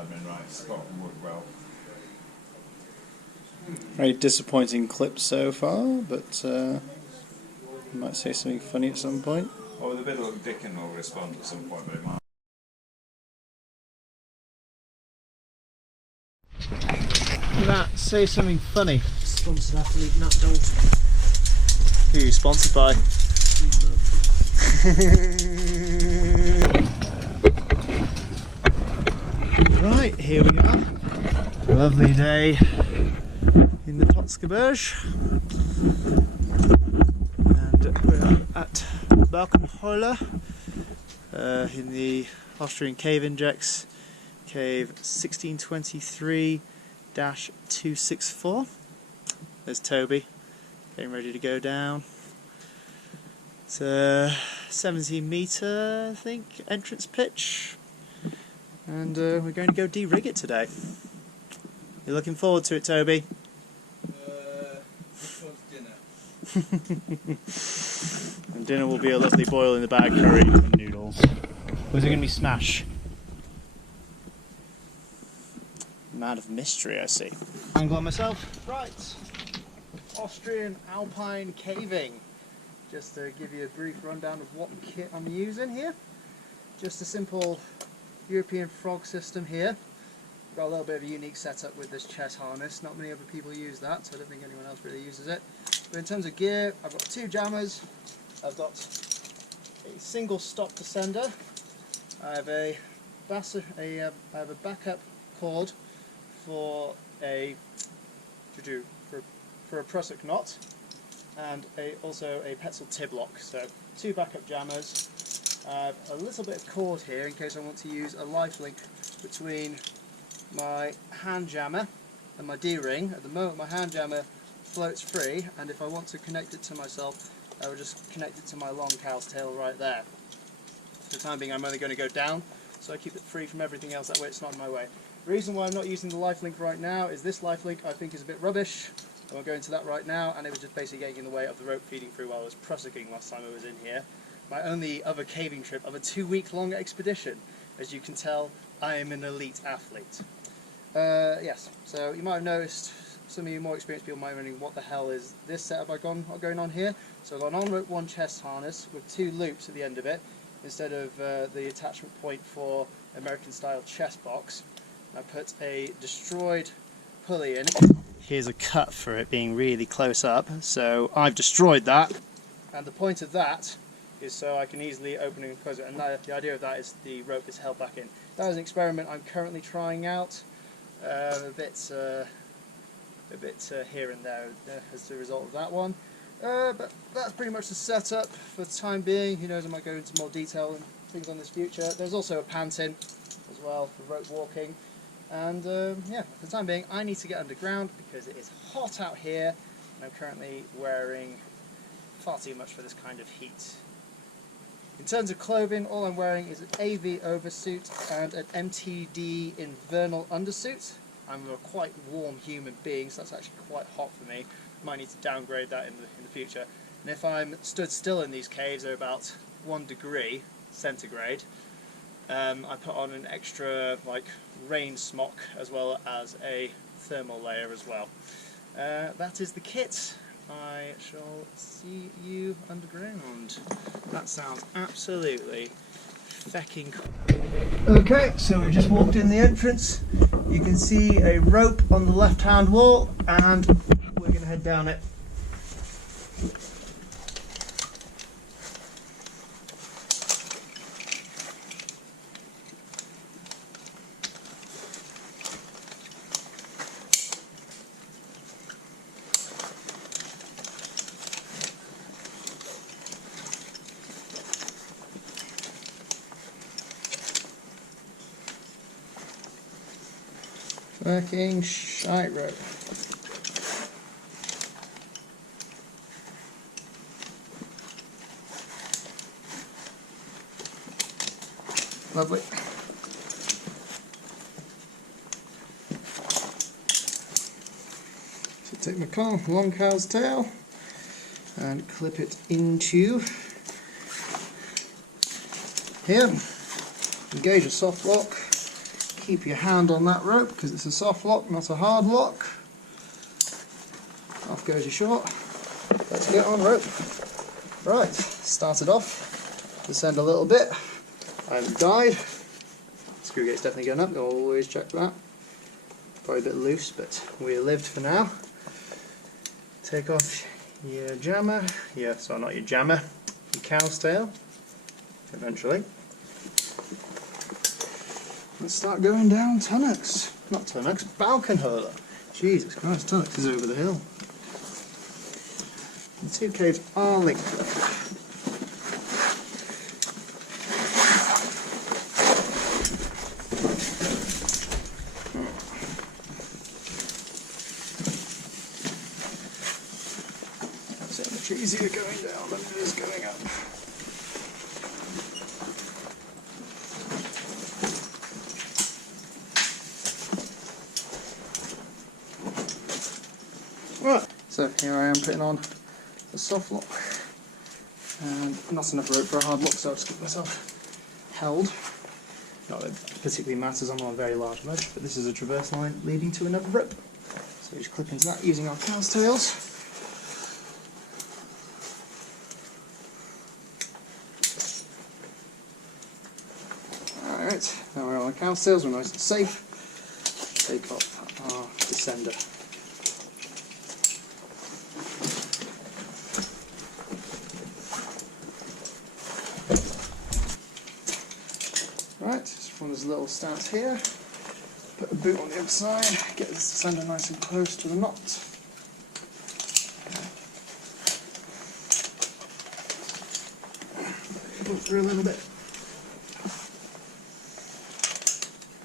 admin, right, Scott will work well. Very disappointing clip so far, but you might say something funny at some point. Oh, the bit of Dickon will respond at some point, but it might. That say something funny. Sponsored athlete Nat Dalton. Who are you sponsored by? Right, here we are. Lovely day in the Totskebirge. And we're at Balcon Hohle in the Austrian cave index, cave 1623-264. There's Toby, getting ready to go down. It's a 17 metre, I think, entrance pitch. And we're going to go de-rig it today. You're looking forward to it, Toby? Which one's dinner? And dinner will be a lovely boil in the bag curry and noodles. Or is it going to be smash? Man of mystery, I see. Angle on myself. Right. Austrian alpine caving. Just to give you a brief rundown of what kit I'm using here. Just a simple European frog system here. Got a little bit of a unique setup with this chest harness. Not many other people use that, so I don't think anyone else really uses it. But in terms of gear, I've got 2 jammers. I've got a single stop descender. I have a backup cord for a prusik knot, and also a Petzl tib lock. So 2 backup jammers. I have a little bit of cord here in case I want to use a life link between my hand jammer and my D-ring. At the moment my hand jammer floats free, and if I want to connect it to myself, I will just connect it to my long cow's tail right there. For the time being I'm only going to go down, so I keep it free from everything else, that way it's not in my way. The reason why I'm not using the life link right now is this life link I think is a bit rubbish. I won't go into that right now, and it was just basically getting in the way of the rope feeding through while I was prusicking last time I was in here. My only other caving trip of a 2-week-long expedition. As you can tell, I am an elite athlete. Yes, so you might have noticed, some of you more experienced people might be wondering what the hell is this setup I've got going on here. So I've got an on-rope 1 chest harness with 2 loops at the end of it, instead of the attachment point for American-style chest box. I put a destroyed pulley in. Here's a cut for it being really close up, so I've destroyed that, and the point of that is so I can easily open and close it, and the idea of that is the rope is held back in. That is an experiment I'm currently trying out, a bit here and there as a result of that one, but that's pretty much the setup for the time being. Who knows, I might go into more detail and things on this future. There's also a pant-in as well for rope walking. And yeah, for the time being I need to get underground because it is hot out here and I'm currently wearing far too much for this kind of heat. In terms of clothing, all I'm wearing is an AV oversuit and an MTD invernal undersuit. I'm a quite warm human being, so that's actually quite hot for me. Might need to downgrade that in the future. And if I'm stood still in these caves, they're about 1 degree centigrade. I put on an extra rain smock as well as a thermal layer as well. That is the kit. I shall see you underground. That sounds absolutely fecking cool. Okay, so we've just walked in the entrance. You can see a rope on the left hand wall, and we're going to head down it. Fucking shite rope. Lovely. So take my long cow's tail and clip it into here. Engage a soft lock. keep your hand on that rope because it's a soft lock, not a hard lock. Off goes your short. Let's get on rope. Right, started off, descend a little bit. I haven't died. Screw gate's definitely going up, always check that. Probably a bit loose, but we lived for now. Take off your jammer, not your jammer, your cow's tail, eventually. Let's start going down Tunnocks. Not Tunnocks, Balcon Hohle. Jesus Christ, Tunnocks is over the hill. The two caves are linked though. So much easier going down than it is going up. Right, so here I am putting on the soft lock, and not enough rope for a hard lock, so I'll just keep myself held. Not that it particularly matters, I'm on a very large ledge, but this is a traverse line leading to another rope. So we just clip into that using our cow's tails. Alright, now we're on the cow's tails, we're nice and safe. Take off our descender. Right, just from this little stance here, put a boot on the other side, get this descender nice and close to the knot. Pull through a little bit.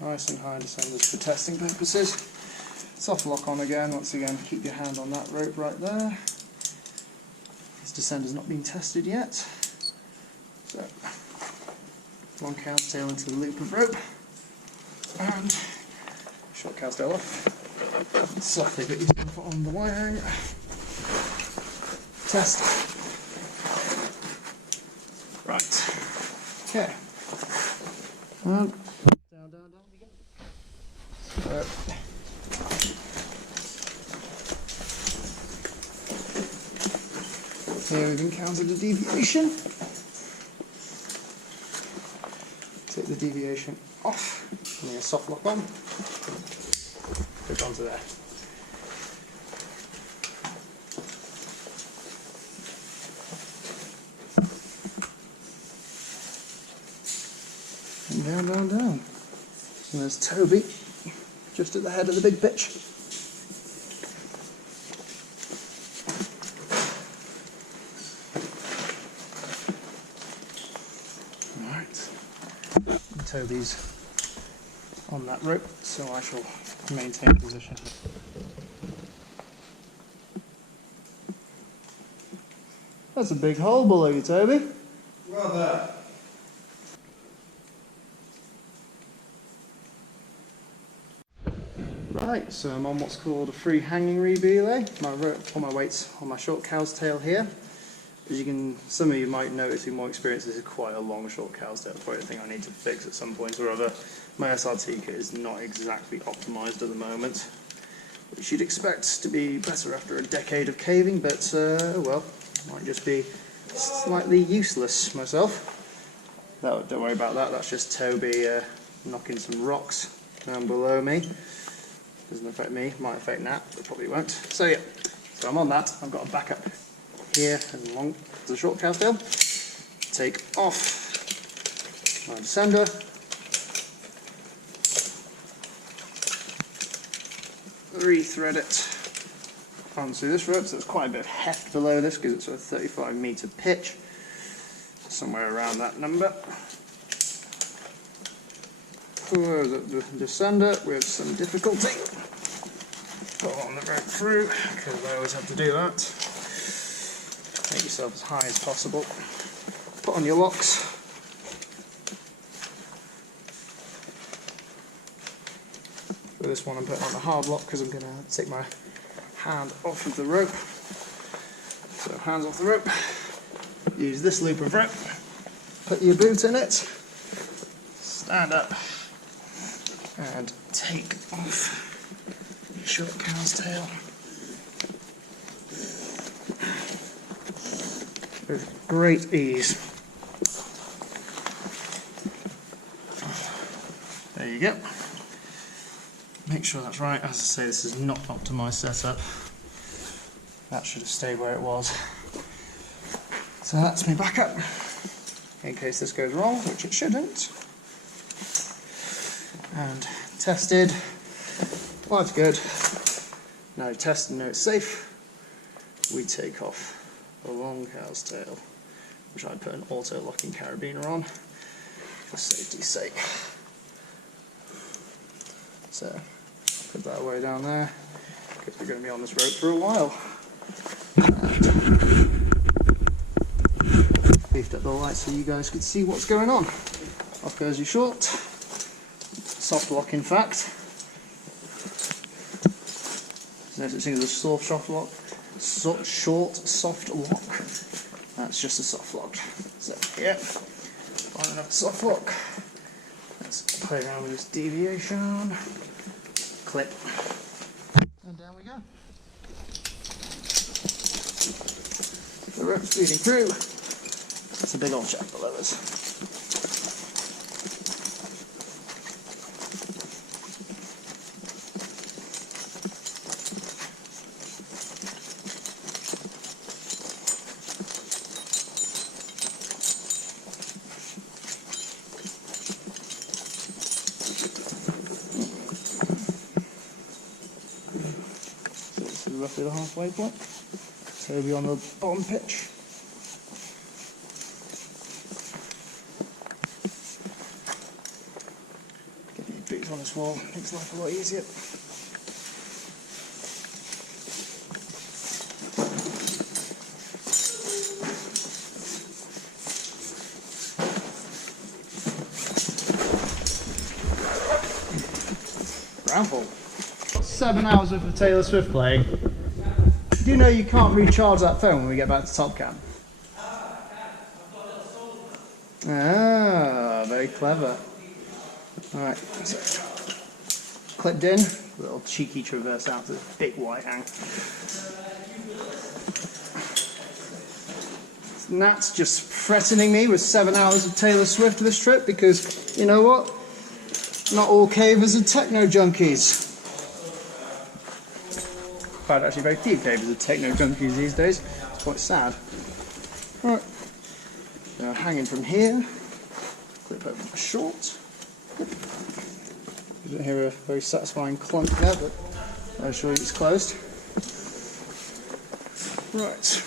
Nice and high descenders for testing purposes. Soft lock on again, once again keep your hand on that rope right there. This descender's not been tested yet. So, long cow's tail into the loop of rope, and short cow's tail off. Softly put yourself on the wiring. Test. Right. Okay. And down we go. Here we've encountered a deviation. Take the deviation off, and a soft lock on, put it onto there. And down. And there's Toby, just at the head of the big pitch. Toby's on that rope, so I shall maintain position. That's a big hole below you, Toby. Rather. Right, so I'm on what's called a free hanging relay. My rope, all my weight's on my short cow's tail here. As you can, some of you might notice with more experience, this is quite a long short cow's tail. Probably a thing I need to fix at some point or other. My SRT kit is not exactly optimised at the moment, which you'd expect to be better after a decade of caving, but well, might just be slightly useless myself. No, don't worry about that. That's just Toby knocking some rocks down below me. Doesn't affect me. Might affect Nat, but probably won't. So yeah, so I'm on that. I've got a backup here and along the short cow's tail. Take off my descender. Rethread it onto this rope, so there's quite a bit of heft below this because it's a 35 metre pitch, somewhere around that number. Close up the descender with some difficulty. Pull on the rope through, because I always have to do that. Make yourself as high as possible. Put on your locks. For this one I'm putting on a hard lock because I'm going to take my hand off of the rope. So hands off the rope. Use this loop of rope. Put your boot in it. Stand up. and take off the short cow's tail with great ease. There you go. Make sure that's right. As I say, this is not optimised setup. That should have stayed where it was. So that's me back up, in case this goes wrong, which it shouldn't. And tested. Well, it's good. Now tested, know it's safe. We take off the long cow's tail, which I put an auto-locking carabiner on for safety's sake. So, put that away down there, because we're going to be on this rope for a while. Beefed up the light so you guys could see what's going on. Off goes your short. Soft lock, in fact. There's no such thing as a soft lock. Short soft lock. That's just a soft lock. So yeah, find another soft lock. Let's play around with this deviation. Clip. And down we go. The rope's feeding through. It's a big old jack below us. Roughly the halfway point, so we'll be on the bottom pitch. Getting your boots on this wall makes life a lot easier. Groundfall. 7 hours worth of Taylor Swift playing. Do you know you can't recharge that phone when we get back to Top Cam? Ah, very clever. Alright, so clipped in, a little cheeky traverse out to the big white hang. Nat's just threatening me with 7 hours of Taylor Swift this trip because, you know what? Not all cavers are techno junkies. Actually very few cavers are techno junkies these days. It's quite sad. Right, so hanging from here, clip over my short. You don't hear a very satisfying clunk there, but I'll show you it's closed. Right.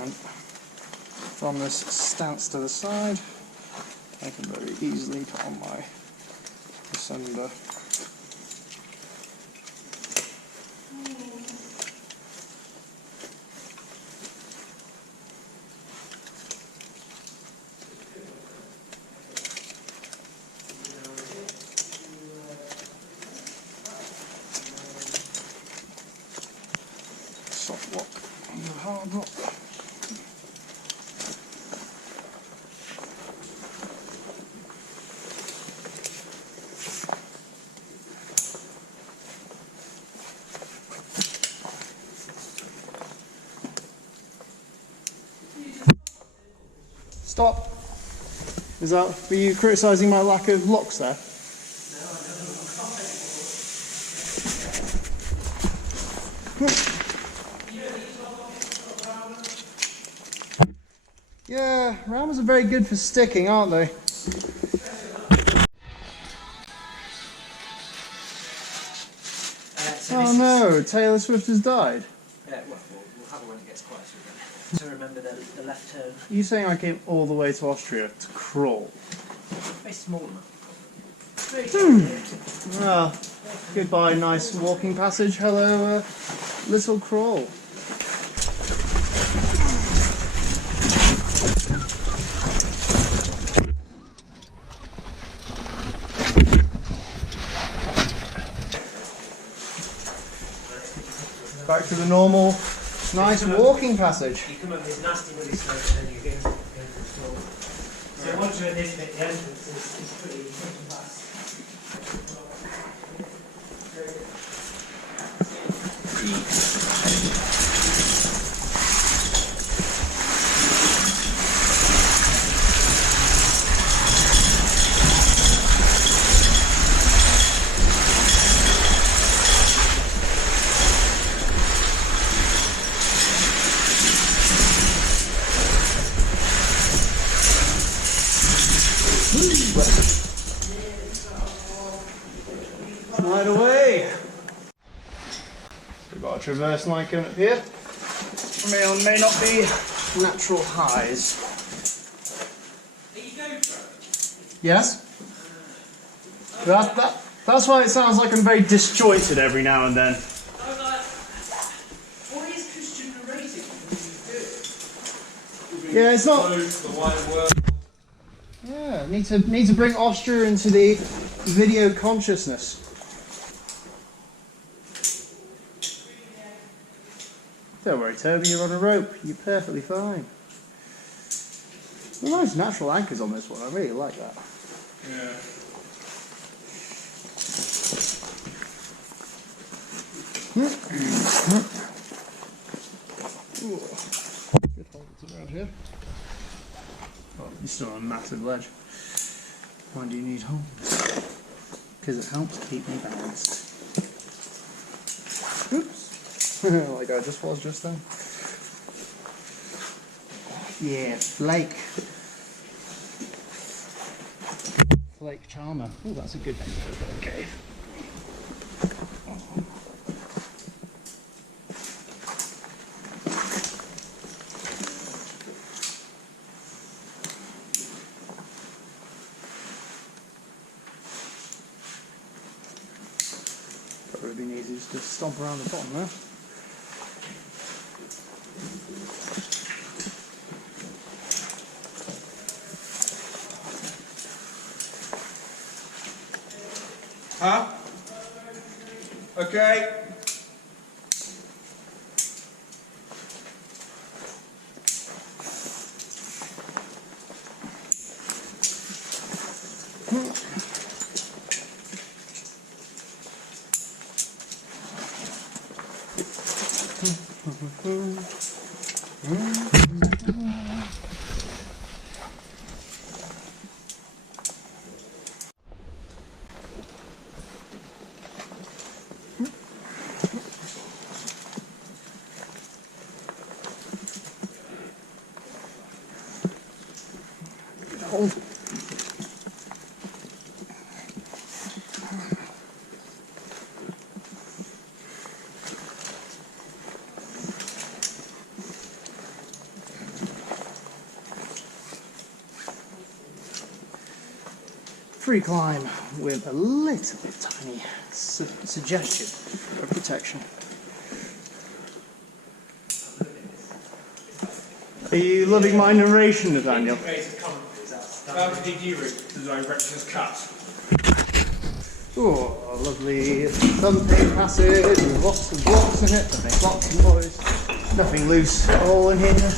And from this stance to the side, I can very easily put on my asunder. Soft lock and the hard lock. Stop. Is that, were you criticising my lack of locks there? Yeah, rammers are very good for sticking, aren't they? Oh no, Taylor Swift has died. We'll have it when it gets quieter again. To remember the left turn. Are you saying I came all the way to Austria to crawl? Very small amount. Well, goodbye, nice walking passage. Hello, little crawl. Back to the normal, nice walking passage. You come up this nasty muddy slope and then you get into the So once you're in this bit, the entrance is pretty fast. Right away. We've got a traverse line coming up here. May or may not be natural highs. Yes? That's why it sounds like I'm very disjointed every now and then. What is Christian narrating when you do it? Yeah, it's not. The wide world. Yeah, need to bring Austria into the video consciousness. Don't worry, Toby, you're on a rope. You're perfectly fine. Well, nice natural anchors on this one. I really like that. Yeah. Good holes around here. Oh, you're still on a massive ledge. Why do you need holes? Because it helps keep me balanced. Oops. Like I just was just then. Yeah, flake. Flake charmer. Oh, that's a good name for a cave. That would have been easy just to stomp around the bottom there. Huh? Okay. Free climb with a little bit tiny suggestion of protection. Are you loving my narration, Nathaniel? How did you route the director's cut? Oh, a lovely thumping passage with lots of blocks in it that make lots of noise. Nothing loose at all in here.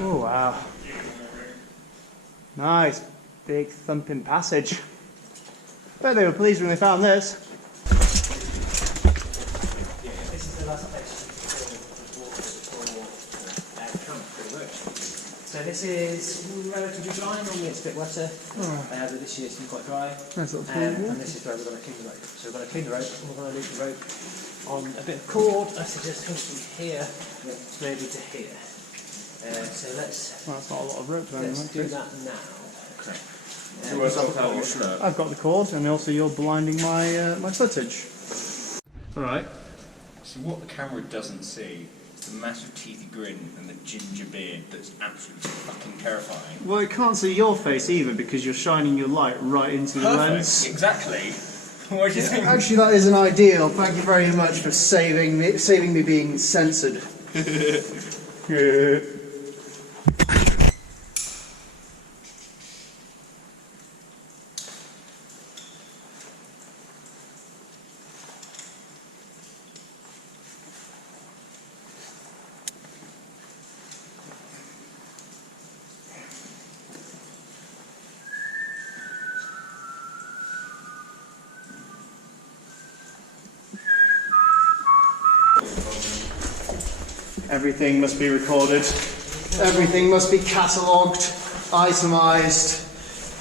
Oh wow. Nice big thumping passage. Bet they were pleased when they found this. This is the last place for work. So this is relatively dry, normally it's a bit wetter, but this year it's been quite dry. Nice little pool. And this is where we're going to clean the rope. So we're going to clean the rope and we're going to loop the rope on a bit of cord. I suggest coming from here maybe to here. So let's Well, that's not a lot of rope then. let's do that now. Okay. You work out how your shirt. I've got the cord, and also you're blinding my my footage. Alright. So what the camera doesn't see is the massive teethy grin and the ginger beard that's absolutely fucking terrifying. Well, it can't see your face either because you're shining your light right into the lens. Exactly. What do you think? Actually, that is an ideal. Thank you very much for saving me being censored. Everything must be recorded. Everything must be catalogued, itemised,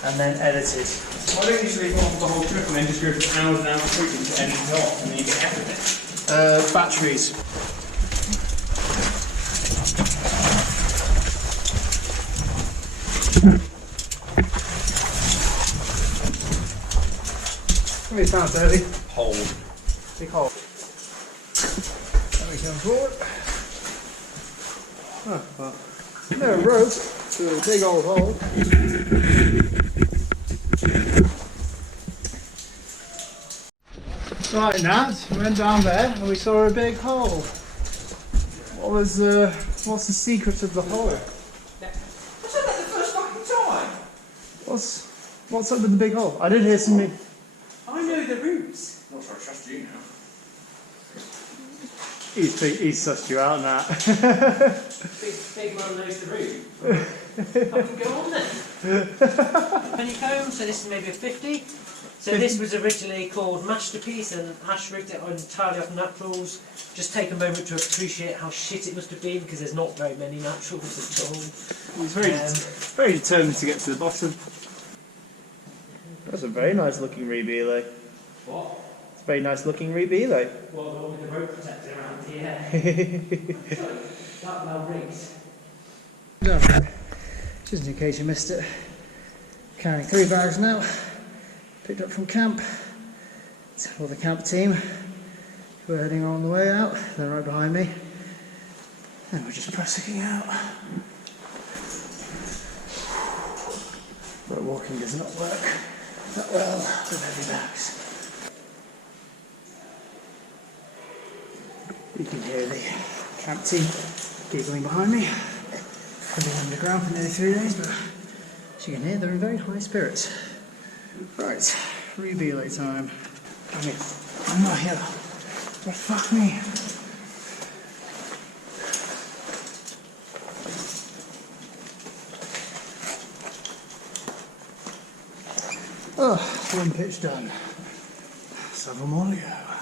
and then edited. Why don't you just leave off the whole trip and then just go for hours and hours shooting to edit it off and then you get everything? Batteries. How many pounds, Eddie? Hold. Big hole. Let me come forward. Oh, well. No rope to a big old hole. Right, Nat, we went down there and we saw a big hole. What's the secret of the hole? I said that the first fucking time. What's up with the big hole? I did hear some. I know the routes. Not sure I trust you now. He's sussed you out, Nat. Big man knows the route. I can go on then. Honeycomb, so this is maybe a 50. So this was originally called Masterpiece and Ash rigged it entirely off naturals. Just take a moment to appreciate how shit it must have been because there's not very many naturals at all. He's very determined to get to the bottom. That's a very nice looking re-belay. What? It's a very nice looking re-belay. Well, the one with the rope protector around here. That well rigged. No, just in case you missed it. Carrying 3 bags now. Picked up from camp. All the camp team who are heading on the way out. They're right behind me. And we're just pressing out. But walking does not work that well with heavy bags. You can hear the camp team giggling behind me. I've been underground for nearly 3 days, but as you can hear, they're in very high spirits. Right, re-belay time. I mean, I'm not here. But fuck me. Oh, one pitch done. 7 more to go.